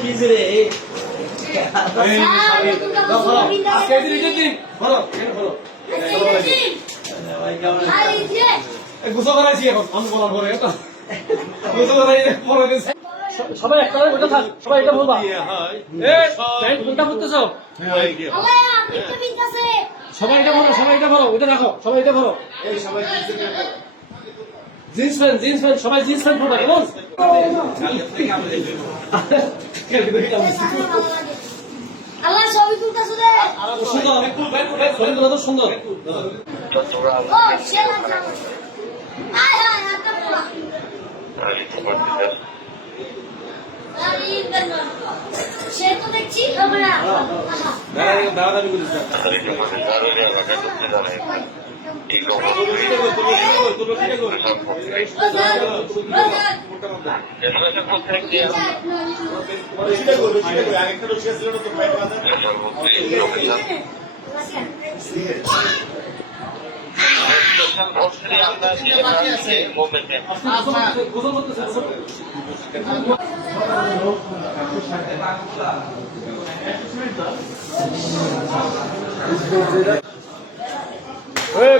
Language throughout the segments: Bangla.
কি যে রে আজকে দিন দিন বলো কেন বলো গুছো করাইছি এখন আমি বলার পরে গুছো করাই পরে সবাই একটা ওটা থাক সবাই এটা বলবা প্যান্ট কোনটা পরতেছো সবাই এটা বলো ওটা রাখো সবাই এটা বলো জিন্স প্যান্ট সবাই জিন্স প্যান্ট পরবা কেমন আল্লাহ ছবি তুলতেছ রে সুন্দর তো সুন্দর ও শেলা জাম আয় আয় একটা বলা সে তো দেখছি আমরা দাদা দাবি করিস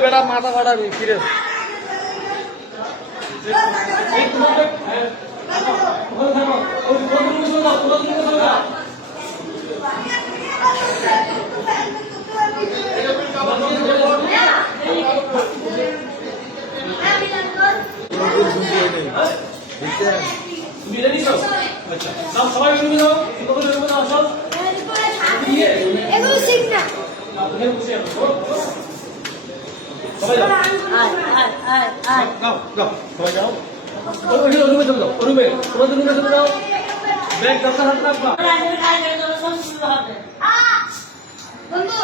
বেটা মাথা ফাটাবি ফিরে সবাই এগুলো শিখ না বন্ধু